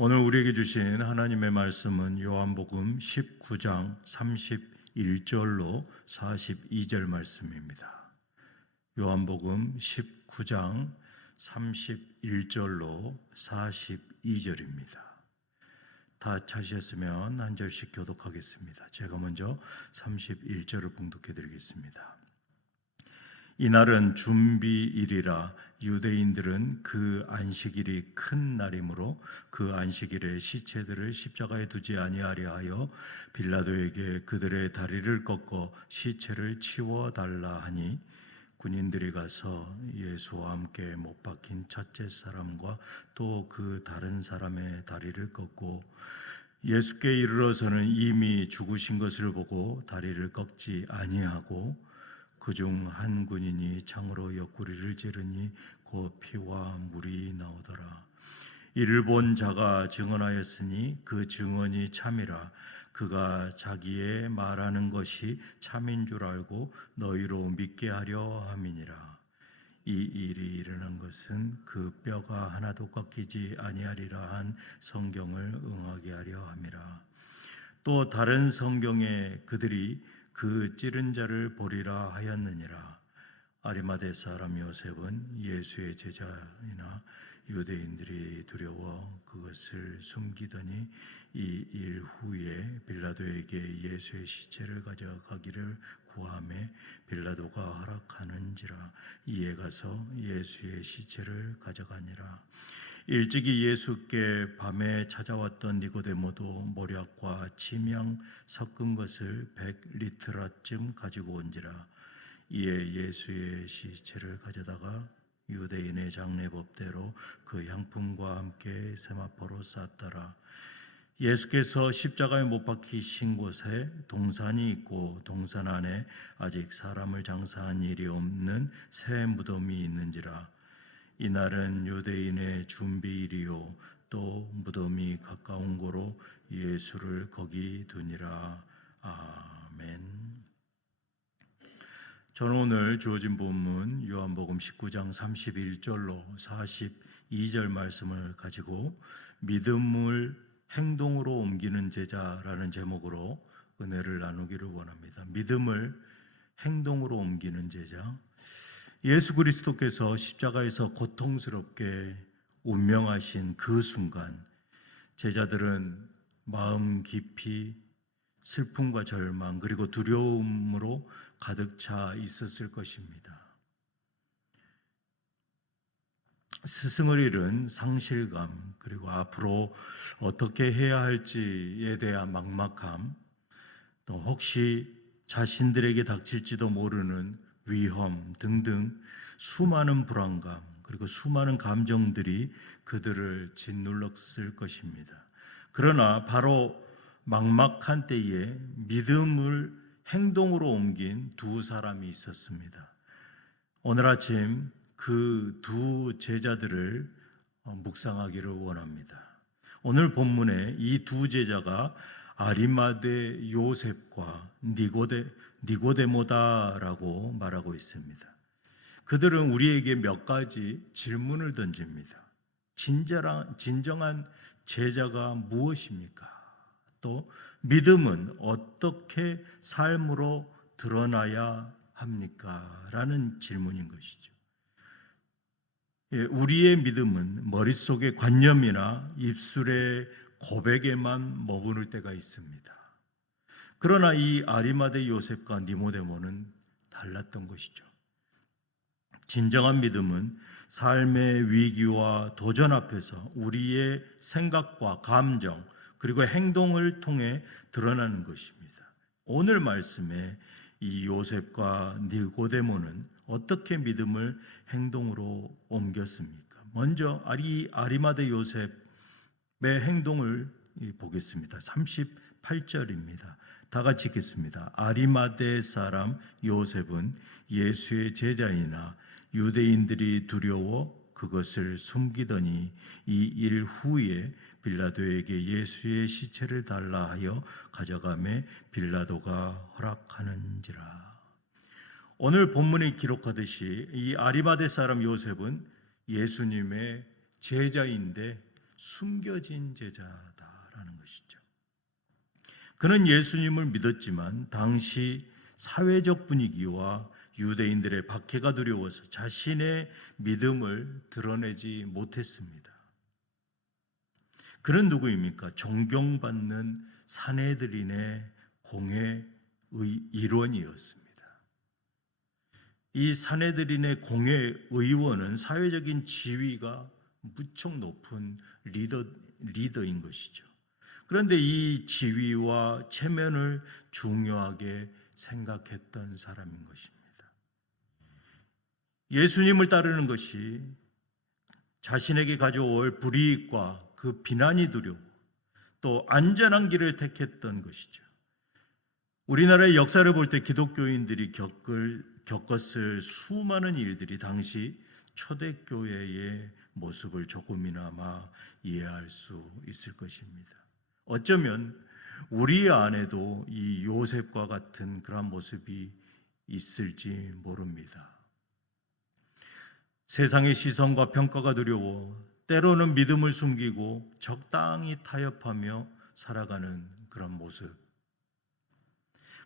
오늘 우리에게 주신 하나님의 말씀은 요한복음 19장 31절로 42절 말씀입니다. 요한복음 19장 31절로 42절입니다. 다 찾으셨으면 한 절씩 교독하겠습니다. 제가 먼저 31절을 봉독해 드리겠습니다. 이날은 준비일이라 유대인들은 그 안식일이 큰 날이므로 그 안식일에 시체들을 십자가에 두지 아니하려 하여 빌라도에게 그들의 다리를 꺾어 시체를 치워달라 하니 군인들이 가서 예수와 함께 못 박힌 첫째 사람과 또 그 다른 사람의 다리를 꺾고 예수께 이르러서는 이미 죽으신 것을 보고 다리를 꺾지 아니하고 그중 한 군인이 창으로 옆구리를 찌르니 곧 피와 물이 나오더라. 이를 본 자가 증언하였으니 그 증언이 참이라. 그가 자기의 말하는 것이 참인 줄 알고 너희로 믿게 하려 함이니라. 이 일이 일어난 것은 그 뼈가 하나도 꺾이지 아니하리라 한 성경을 응하게 하려 함이라. 또 다른 성경에 그들이 그 찌른 자를 보리라 하였느니라. 아리마대 사람 요셉은 예수의 제자이나 유대인들이 두려워 그것을 숨기더니 이 일 후에 빌라도에게 예수의 시체를 가져가기를 구하매 빌라도가 허락하는지라. 이에 가서 예수의 시체를 가져가니라. 일찍이 예수께 밤에 찾아왔던 니고데모도 모략과 침향 섞은 것을 100리트라쯤 가지고 온지라. 이에 예수의 시체를 가져다가 유대인의 장례법대로 그 향품과 함께 세마포로 쌌더라. 예수께서 십자가에 못 박히신 곳에 동산이 있고 동산 안에 아직 사람을 장사한 일이 없는 새 무덤이 있는지라. 이날은 유대인의 준비일이요 또 무덤이 가까운 고로 예수를 거기 두니라. 아멘. 저는 오늘 주어진 본문 요한복음 19장 31절로 42절 말씀을 가지고 믿음을 행동으로 옮기는 제자라는 제목으로 은혜를 나누기를 원합니다. 믿음을 행동으로 옮기는 제자. 예수 그리스도께서 십자가에서 고통스럽게 운명하신 그 순간 제자들은 마음 깊이 슬픔과 절망 그리고 두려움으로 가득 차 있었을 것입니다. 스승을 잃은 상실감 그리고 앞으로 어떻게 해야 할지에 대한 막막함, 또 혹시 자신들에게 닥칠지도 모르는 위험 등등 수많은 불안감 그리고 수많은 감정들이 그들을 짓눌렀을 것입니다. 그러나 바로 막막한 때에 믿음을 행동으로 옮긴 두 사람이 있었습니다. 오늘 아침 그 두 제자들을 묵상하기를 원합니다. 오늘 본문에 이 두 제자가 아리마대 요셉과 니고데모다라고 말하고 있습니다. 그들은 우리에게 몇 가지 질문을 던집니다. 진정한 제자가 무엇입니까? 또 믿음은 어떻게 삶으로 드러나야 합니까? 라는 질문인 것이죠. 우리의 믿음은 머릿속의 관념이나 입술의 고백에만 머무를 때가 있습니다. 그러나 이 아리마대 요셉과 니고데모는 달랐던 것이죠. 진정한 믿음은 삶의 위기와 도전 앞에서 우리의 생각과 감정 그리고 행동을 통해 드러나는 것입니다. 오늘 말씀에 이 요셉과 니고데모는 어떻게 믿음을 행동으로 옮겼습니까? 먼저 아리마대 요셉의 행동을 보겠습니다. 38절입니다. 다 같이 읽겠습니다. 아리마대 사람 요셉은 예수의 제자이나 유대인들이 두려워 그것을 숨기더니 이 일 후에 빌라도에게 예수의 시체를 달라 하여 가져가매 빌라도가 허락하는지라. 오늘 본문에 기록하듯이 이 아리마대 사람 요셉은 예수님의 제자인데 숨겨진 제자다라는 것이죠. 그는 예수님을 믿었지만 당시 사회적 분위기와 유대인들의 박해가 두려워서 자신의 믿음을 드러내지 못했습니다. 그는 누구입니까? 존경받는 산헤드린의 공회의 일원이었습니다. 이 산헤드린의 공회의원은 사회적인 지위가 무척 높은 리더인 것이죠. 그런데 이 지위와 체면을 중요하게 생각했던 사람인 것입니다. 예수님을 따르는 것이 자신에게 가져올 불이익과 그 비난이 두려워 또 안전한 길을 택했던 것이죠. 우리나라의 역사를 볼 때 기독교인들이 겪었을 수많은 일들이 당시 초대교회의 모습을 조금이나마 이해할 수 있을 것입니다. 어쩌면 우리 안에도 이 요셉과 같은 그런 모습이 있을지 모릅니다. 세상의 시선과 평가가 두려워 때로는 믿음을 숨기고 적당히 타협하며 살아가는 그런 모습.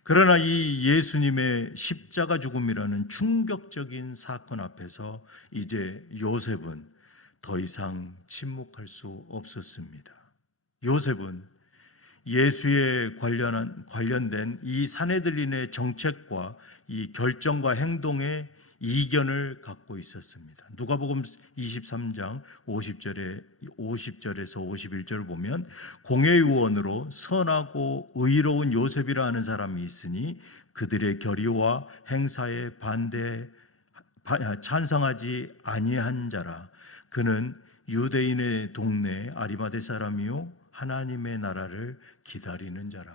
그러나 이 예수님의 십자가 죽음이라는 충격적인 사건 앞에서 이제 요셉은 더 이상 침묵할 수 없었습니다. 요셉은 예수에 관련된 이 산헤드린의 정책과 이 결정과 행동에 이견을 갖고 있었습니다. 누가복음 23장 50절에서 51절을 보면 공회의원으로 선하고 의로운 요셉이라 하는 사람이 있으니 그들의 결의와 행사에 찬성하지 아니한 자라. 그는 유대인의 동네 아리마대 사람이요 하나님의 나라를 기다리는 자라.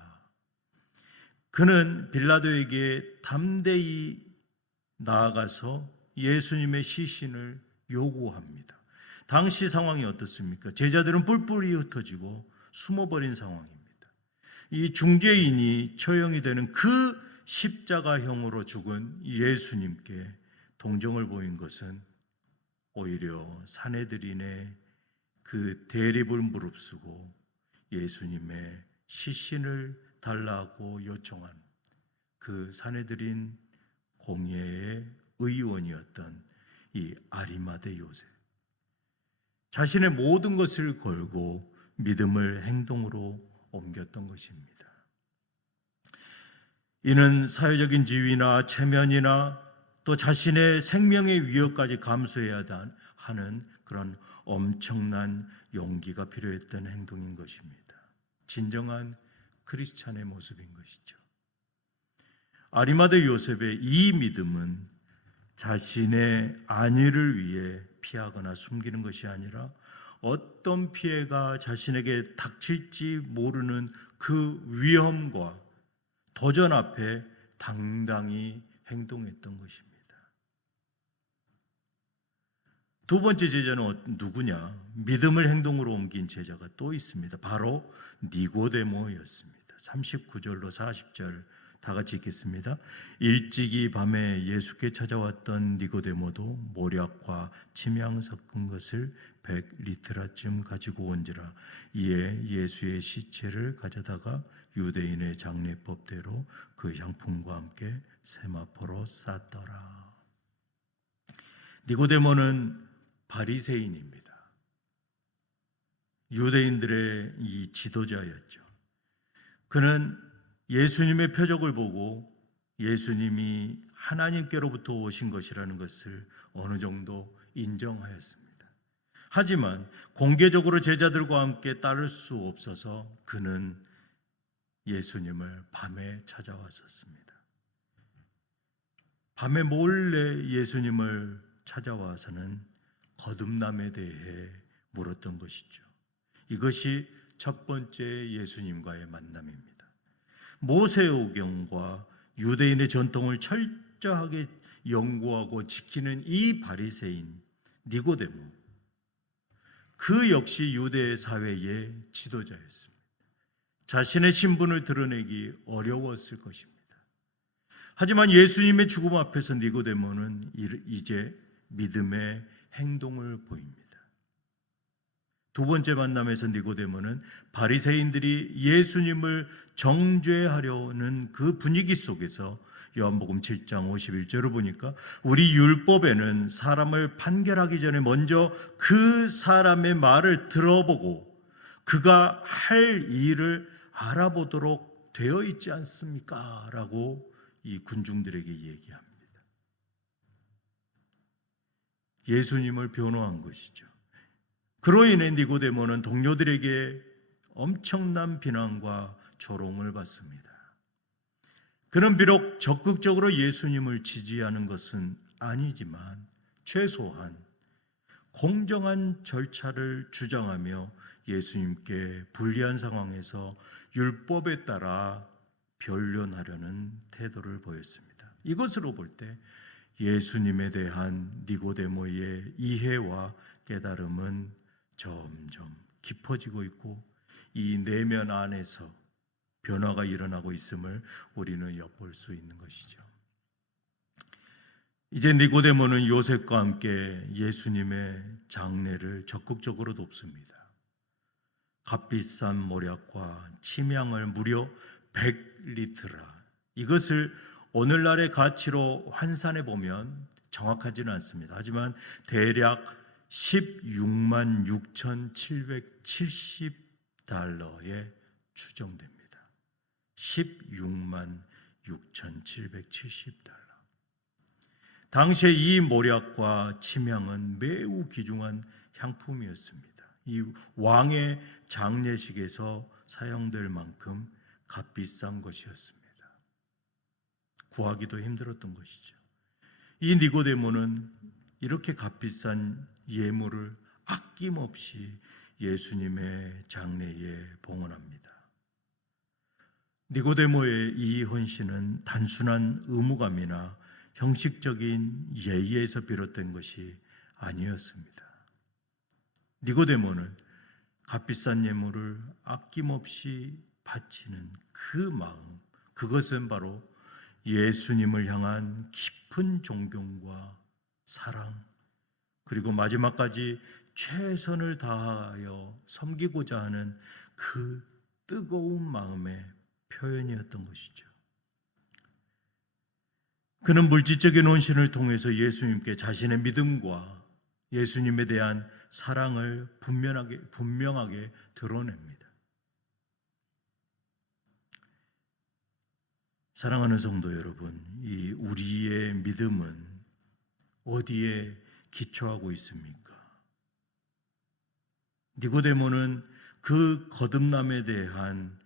그는 빌라도에게 담대히 나아가서 예수님의 시신을 요구합니다. 당시 상황이 어떻습니까? 제자들은 뿔뿔이 흩어지고 숨어버린 상황입니다. 이 중죄인이 처형이 되는 그 십자가형으로 죽은 예수님께 동정을 보인 것은 오히려 산헤드린의 그 대립을 무릅쓰고 예수님의 시신을 달라고 요청한 그 산헤드린 공회의 의원이었던 이 아리마대 요셉, 자신의 모든 것을 걸고 믿음을 행동으로 옮겼던 것입니다. 이는 사회적인 지위나 체면이나 또 자신의 생명의 위협까지 감수해야 하는 그런 엄청난 용기가 필요했던 행동인 것입니다. 진정한 크리스찬의 모습인 것이죠. 아리마대 요셉의 이 믿음은 자신의 안위를 위해 피하거나 숨기는 것이 아니라 어떤 피해가 자신에게 닥칠지 모르는 그 위험과 도전 앞에 당당히 행동했던 것입니다. 두 번째 제자는 누구냐? 믿음을 행동으로 옮긴 제자가 또 있습니다. 바로 니고데모였습니다. 39절로 40절 다 같이 읽겠습니다. 일찍이 밤에 예수께 찾아왔던 니고데모도 모략과 침향 섞은 것을 100리트라쯤 가지고 온지라. 이에 예수의 시체를 가져다가 유대인의 장례법대로 그 향품과 함께 세마포로 쌌더라. 니고데모는 바리새인입니다. 유대인들의 이 지도자였죠. 그는 예수님의 표적을 보고 예수님이 하나님께로부터 오신 것이라는 것을 어느 정도 인정하였습니다. 하지만 공개적으로 제자들과 함께 따를 수 없어서 그는 예수님을 밤에 찾아왔었습니다. 밤에 몰래 예수님을 찾아와서는 거듭남에 대해 물었던 것이죠. 이것이 첫 번째 예수님과의 만남입니다. 모세오경과 유대인의 전통을 철저하게 연구하고 지키는 이 바리새인 니고데모, 그 역시 유대 사회의 지도자였습니다. 자신의 신분을 드러내기 어려웠을 것입니다. 하지만 예수님의 죽음 앞에서 니고데모는 이제 믿음의 행동을 보입니다. 두 번째 만남에서 니고데모는 바리새인들이 예수님을 정죄하려는 그 분위기 속에서 요한복음 7장 51절을 보니까 우리 율법에는 사람을 판결하기 전에 먼저 그 사람의 말을 들어보고 그가 할 일을 알아보도록 되어 있지 않습니까? 라고 이 군중들에게 얘기합니다. 예수님을 변호한 것이죠. 그로 인해 니고데모는 동료들에게 엄청난 비난과 조롱을 받습니다. 그는 비록 적극적으로 예수님을 지지하는 것은 아니지만 최소한 공정한 절차를 주장하며 예수님께 불리한 상황에서 율법에 따라 변론하려는 태도를 보였습니다. 이것으로 볼 때 예수님에 대한 니고데모의 이해와 깨달음은 점점 깊어지고 있고 이 내면 안에서 변화가 일어나고 있음을 우리는 엿볼 수 있는 것이죠. 이제 니고데모는 요셉과 함께 예수님의 장례를 적극적으로 돕습니다. 값비싼 모략과 침향을 무려 100리트라, 이것을 오늘날의 가치로 환산해 보면 정확하지는 않습니다. 하지만 대략 16만 6,770달러에 추정됩니다. 16만 6,770달러. 당시에 이 모략과 침향은 매우 귀중한 향품이었습니다. 이 왕의 장례식에서 사용될 만큼 값비싼 것이었습니다. 구하기도 힘들었던 것이죠. 이 니고데모는 이렇게 값비싼 예물을 아낌없이 예수님의 장례에 봉헌합니다. 니고데모의 이 헌신은 단순한 의무감이나 형식적인 예의에서 비롯된 것이 아니었습니다. 니고데모는 값비싼 예물을 아낌없이 바치는 그 마음, 그것은 바로 예수님을 향한 깊은 존경과 사랑, 그리고 마지막까지 최선을 다하여 섬기고자 하는 그 뜨거운 마음의 표현이었던 것이죠. 그는 물질적인 헌신을 통해서 예수님께 자신의 믿음과 예수님에 대한 사랑을 분명하게 드러냅니다. 사랑하는 성도 여러분, 이 우리의 믿음은 어디에 기초하고 있습니까? 니고데모는 그 거듭남에 대한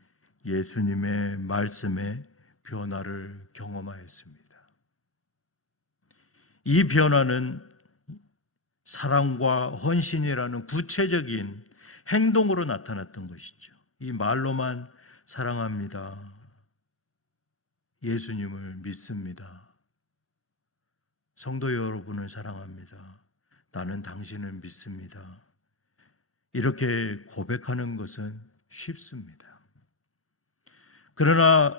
예수님의 말씀의 변화를 경험하였습니다. 이 변화는 사랑과 헌신이라는 구체적인 행동으로 나타났던 것이죠. 이 말로만 사랑합니다, 예수님을 믿습니다, 성도 여러분을 사랑합니다, 나는 당신을 믿습니다, 이렇게 고백하는 것은 쉽습니다. 그러나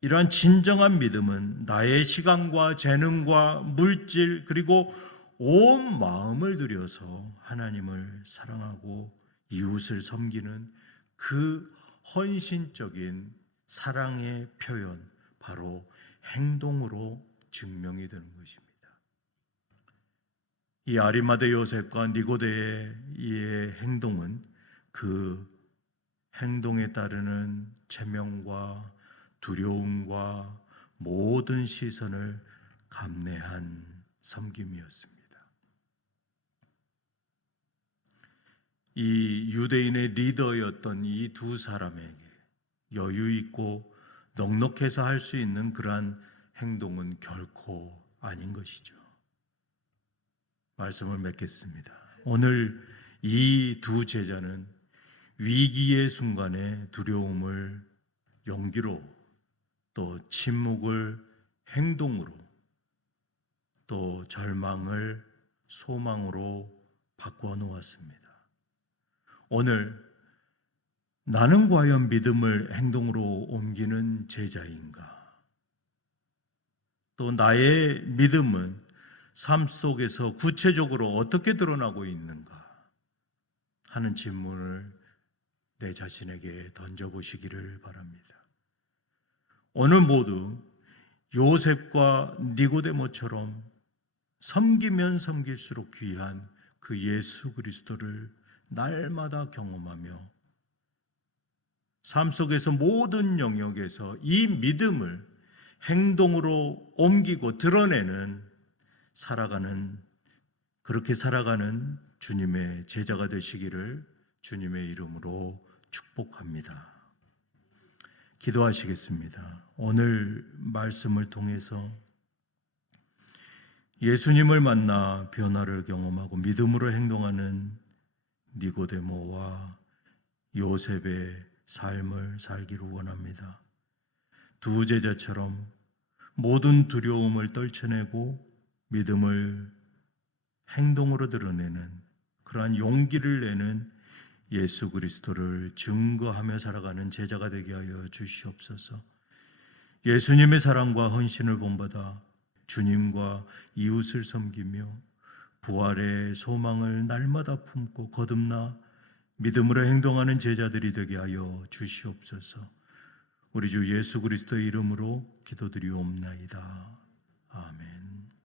이러한 진정한 믿음은 나의 시간과 재능과 물질 그리고 온 마음을 들여서 하나님을 사랑하고 이웃을 섬기는 그 헌신적인 사랑의 표현, 바로 행동으로 증명이 되는 것입니다. 이 아리마대 요셉과 니고데의 이 행동은 그 행동에 따르는 체면과 두려움과 모든 시선을 감내한 섬김이었습니다. 이 유대인의 리더였던 이 두 사람에게 여유 있고 넉넉해서 할 수 있는 그러한 행동은 결코 아닌 것이죠. 말씀을 맺겠습니다. 오늘 이 두 제자는 위기의 순간에 두려움을 용기로, 또 침묵을 행동으로, 또 절망을 소망으로 바꾸어 놓았습니다. 오늘 나는 과연 믿음을 행동으로 옮기는 제자인가? 또 나의 믿음은 삶 속에서 구체적으로 어떻게 드러나고 있는가? 하는 질문을 내 자신에게 던져보시기를 바랍니다. 오늘 모두 요셉과 니고데모처럼 섬기면 섬길수록 귀한 그 예수 그리스도를 날마다 경험하며 삶 속에서 모든 영역에서 이 믿음을 행동으로 옮기고 드러내는 그렇게 살아가는 주님의 제자가 되시기를 주님의 이름으로 축복합니다. 기도하시겠습니다. 오늘 말씀을 통해서 예수님을 만나 변화를 경험하고 믿음으로 행동하는 니고데모와 요셉의 삶을 살기를 원합니다. 두 제자처럼 모든 두려움을 떨쳐내고 믿음을 행동으로 드러내는 그러한 용기를 내는 예수 그리스도를 증거하며 살아가는 제자가 되게 하여 주시옵소서. 예수님의 사랑과 헌신을 본받아 주님과 이웃을 섬기며 부활의 소망을 날마다 품고 거듭나 믿음으로 행동하는 제자들이 되게 하여 주시옵소서. 우리 주 예수 그리스도의 이름으로 기도드리옵나이다. 아멘.